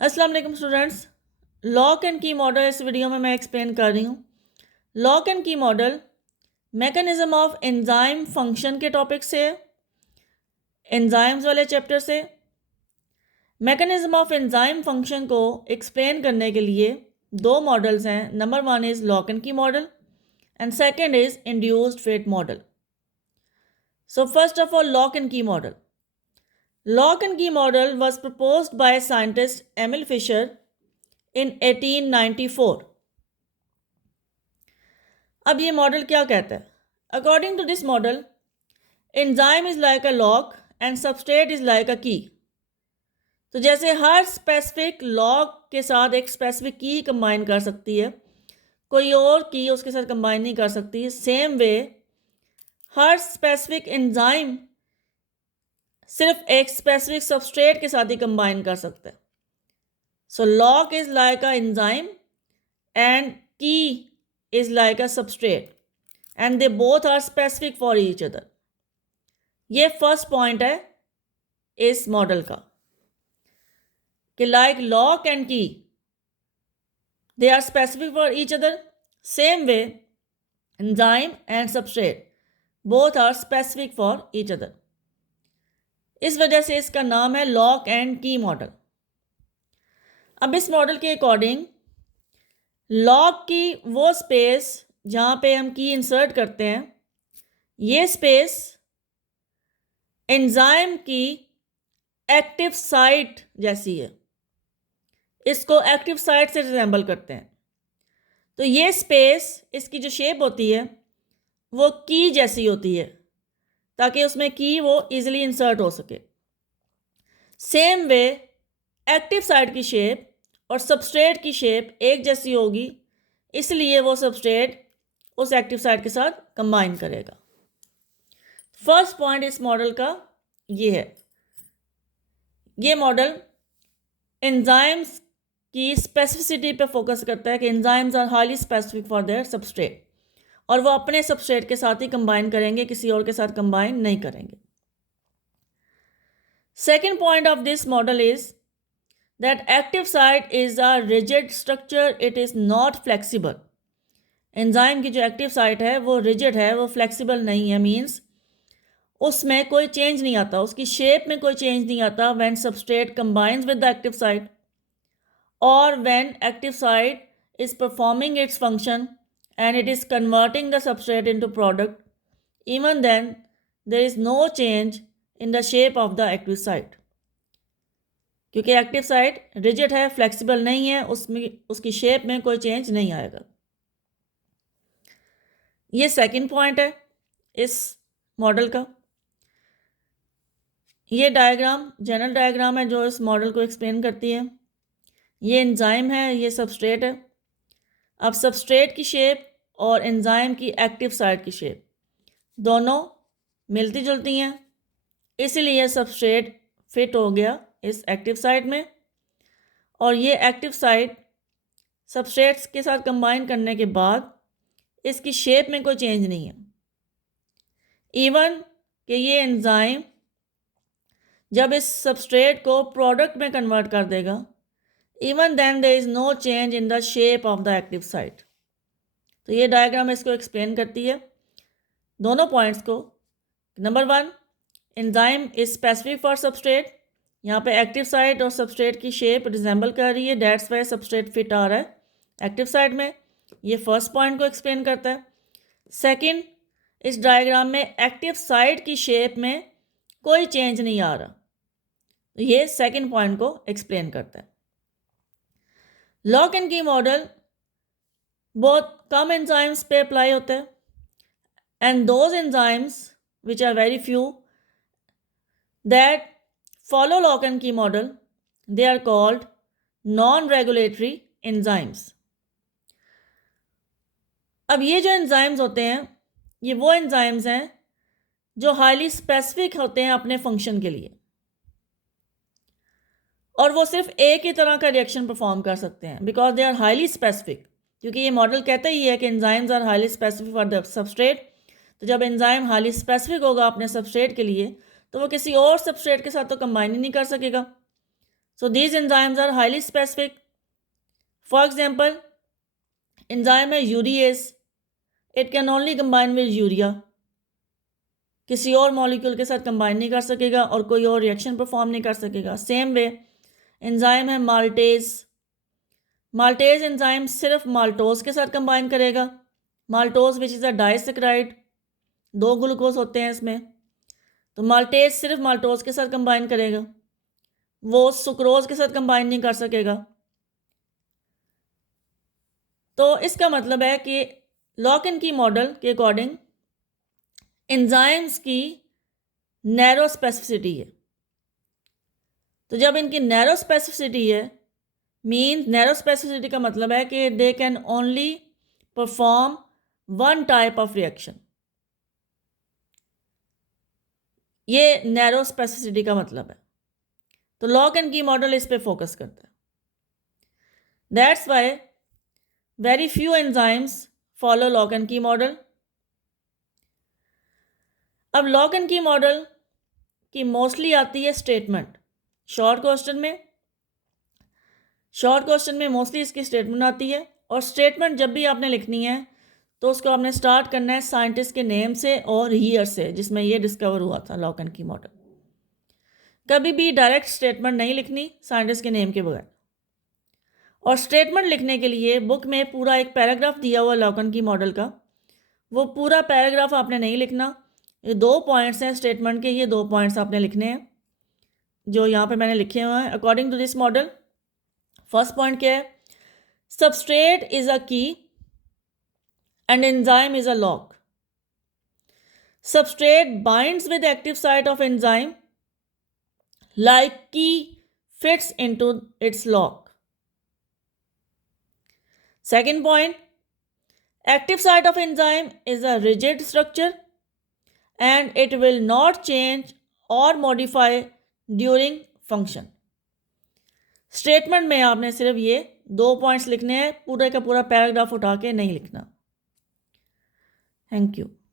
अस्सलाम वालेकुम students. Lock and key model इस वीडियो में मैं एक्सप्लेन कर रही हूँ। Lock and key model mechanism of enzyme function के टॉपिक से, एंजाइम्स वाले चैप्टर से। मैकेनिज्म ऑफ एंजाइम फंक्शन को एक्सप्लेन करने के लिए दो मॉडल्स हैं। Number one is lock and key model and second is induced fit model. So first of all, lock and key model. Lock and key model was proposed by scientist Emil Fischer in 1894. अब ये model क्या कहता है? According to this model, enzyme is like a lock and substrate is like a key. तो जैसे हर specific lock के साथ एक स्पेसिफिक की कंबाइन कर सकती है, कोई और की उसके साथ कंबाइन नहीं कर सकती, सेम वे हर स्पेसिफिक एंजाइम सिर्फ एक स्पेसिफिक सबस्ट्रेट के साथ ही कंबाइन कर सकता है. So lock is like a enzyme and key is like a substrate and they both are specific for each other. ये फर्स्ट पॉइंट है इस मॉडल का कि like lock and key they are specific for each other, same way enzyme and substrate both are specific for each other. इस वजह से इसका नाम है लॉक एंड की मॉडल. अब इस मॉडल के अकॉर्डिंग लॉक की वो स्पेस जहाँ पे हम की इंसर्ट करते हैं, ये स्पेस एंजाइम की एक्टिव साइट जैसी है, इसको एक्टिव साइट से रिजेंबल करते हैं. तो ये स्पेस, इसकी जो शेप होती है वो की जैसी होती है ताकि उसमें की वो इजीली इंसर्ट हो सके. सेम वे एक्टिव साइट की शेप और सबस्ट्रेट की शेप एक जैसी होगी, इसलिए वो सबस्ट्रेट उस एक्टिव साइट के साथ कंबाइन करेगा. फर्स्ट पॉइंट इस मॉडल का ये है. ये मॉडल एंजाइम्स की स्पेसिफिसिटी पे फोकस करता है कि enzymes are highly specific for their substrate और वो अपने सबस्ट्रेट के साथ ही कंबाइन करेंगे, किसी और के साथ कंबाइन नहीं करेंगे. Second point of this model is that active site is a rigid structure, it is not flexible. Enzyme की जो एक्टिव साइट है वो रिजिड है, वो फ्लेक्सिबल नहीं है. मीन्स उसमें कोई चेंज नहीं आता, उसकी शेप में कोई चेंज नहीं आता when substrate combines with the active site और when active site is performing its function and it is converting the substrate into product. Even then there is no change in the shape of the active site, क्योंकि active site rigid है, flexible नहीं है, उसमें उसकी shape में कोई change नहीं आएगा. ये सेकंड पॉइंट है इस मॉडल का. ये डायग्राम जनरल डायग्राम है जो इस मॉडल को एक्सप्लेन करती है. ये एंजाइम है, ये सबस्ट्रेट है. अब सबस्ट्रेट की शेप और एंजाइम की एक्टिव साइट की शेप दोनों मिलती जुलती हैं, इसीलिए सबस्ट्रेट फिट हो गया इस एक्टिव साइट में और ये एक्टिव साइट सबस्ट्रेट्स के साथ कंबाइन करने के बाद इसकी शेप में कोई चेंज नहीं है. इवन कि ये एंजाइम जब इस सबस्ट्रेट को प्रोडक्ट में कन्वर्ट कर देगा, even then there is no change in the shape of the active site. तो ये डायग्राम इसको एक्सप्लेन करती है दोनों पॉइंट्स को. Number one, enzyme is specific for substrate. यहाँ पे एक्टिव साइट और सबस्ट्रेट की शेप रिजेंबल कर रही है, डेट्स वाई सबस्ट्रेट फिट आ रहा है एक्टिव साइट में. ये फर्स्ट पॉइंट को एक्सप्लेन करता है. सेकंड, इस डायग्राम में एक्टिव साइट की शेप में कोई चेंज नहीं आ रहा, ये सेकंड पॉइंट को एक्सप्लेन करता है. लॉक एंड की मॉडल बहुत कम एंजाइम्स पे अप्लाई होता है and those enzymes which are very few that follow lock and key model, they are called non-regulatory enzymes. अब ये जो एंजाइम्स होते हैं ये वो एंजाइम्स हैं जो हाईली स्पेसिफिक होते हैं अपने फंक्शन के लिए और वो सिर्फ एक ही तरह का रिएक्शन परफॉर्म कर सकते हैं because they are highly specific. क्योंकि ये मॉडल कहता ही है कि enzymes are highly specific for the substrate. तो जब एंजाइम हाईली स्पेसिफिक होगा अपने सबस्ट्रेट के लिए तो वो किसी और सबस्ट्रेट के साथ तो कंबाइन ही नहीं कर सकेगा. So these enzymes are highly specific. For example, enzyme है urease, it can only combine with urea, किसी और मॉलिक्यूल के साथ कंबाइन नहीं कर सकेगा और कोई और रिएक्शन परफॉर्म नहीं कर सकेगा. सेम वे एंजाइम है माल्टेज. माल्टेज एंजाइम सिर्फ माल्टोज के साथ कंबाइन करेगा. Maltose which is a disaccharide, 2 glucose होते हैं इसमें. तो माल्टेज सिर्फ माल्टोज के साथ कंबाइन करेगा, वो सुक्रोज के साथ कंबाइन नहीं कर सकेगा. तो इसका मतलब है कि लॉकन की मॉडल के अकॉर्डिंग एंजाइम्स की नैरो स्पेसिफिसिटी है. तो जब इनकी नैरो स्पेसिफिसिटी है, मीन नैरो स्पेसिफिसिटी का मतलब है कि they can only perform one type of reaction. ये नैरो स्पेसिफिसिटी का मतलब है. तो लॉकन की मॉडल इस पे फोकस करता है. That's why very few enzymes follow lock and key model. अब लॉकन की मॉडल की मोस्टली आती है स्टेटमेंट. शॉर्ट क्वेश्चन में मोस्टली इसकी स्टेटमेंट आती है. और स्टेटमेंट जब भी आपने लिखनी है तो उसको आपने स्टार्ट करना है साइंटिस्ट के नेम से और ईयर से जिसमें ये डिस्कवर हुआ था लॉकन की मॉडल. कभी भी डायरेक्ट स्टेटमेंट नहीं लिखनी साइंटिस्ट के नेम के बगैर. और स्टेटमेंट लिखने के लिए बुक में पूरा एक पैराग्राफ दिया हुआ लॉकन की मॉडल का, वो पूरा पैराग्राफ आपने नहीं लिखना. ये 2 पॉइंट्स हैं स्टेटमेंट के, ये 2 पॉइंट्स आपने लिखने हैं जो यहाँ पे मैंने लिखे हुए हैं. According to this model, first point क्या है? Substrate is a key and enzyme is a lock. Substrate binds with active site of enzyme like key fits into its lock. Second point, active site of enzyme is a rigid structure and it will not change or modify during function. Statement में आपने सिर्फ ये 2 points लिखने हैं, पूरे का पूरा paragraph उठा के नहीं लिखना. Thank you.